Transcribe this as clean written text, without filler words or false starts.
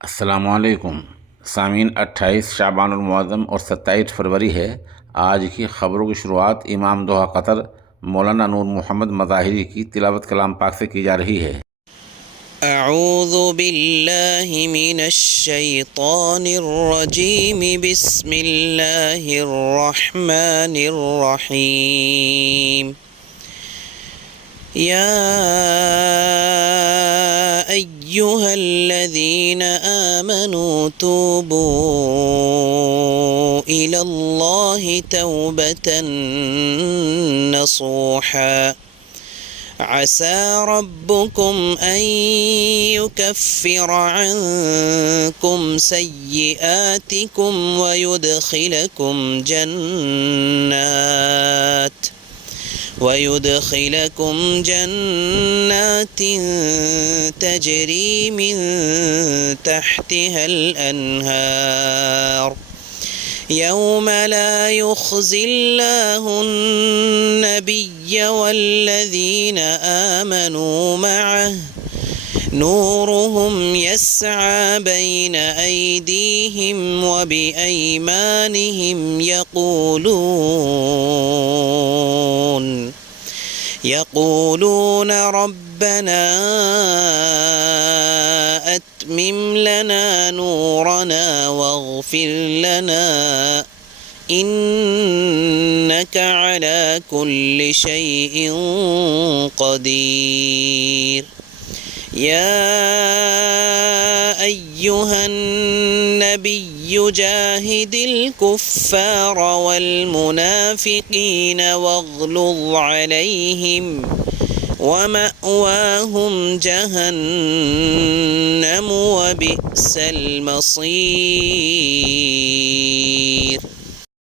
अस्सलामुअलैकुम सामीन। 28 शाबानुल-मुअज़्ज़म और 27 फरवरी है। आज की ख़बरों की शुरुआत इमाम दोहा कतर मौलाना नूर मोहम्मद मज़ाहिरी की तिलावत कलाम पाक से की जा रही है। अऊज़ु बिल्लाहि मिनश शैतानिर रजीम बिस्मिल्लाहिर रहमानिर रहीम। या अय्युहल्लज़ीना आमनू तूबू इलल्लाहि तौबतन नसूहा। عسى ربكم أن يكفر عنكم سيئاتكم ويدخلكم جنات تجري من تحتها الأنهار يوم لا يخزي الله النبي والذين آمنوا معه نورهم يسعى بين أيديهم وبأيمانهم يقولون ربنا أتمم لنا نورنا واغفر لنا إنك على كل شيء قدير. يا أيها النبي جاهد الكفار والمنافقين واغلظ عليهم ومأواهم جهنم وبئس المصير.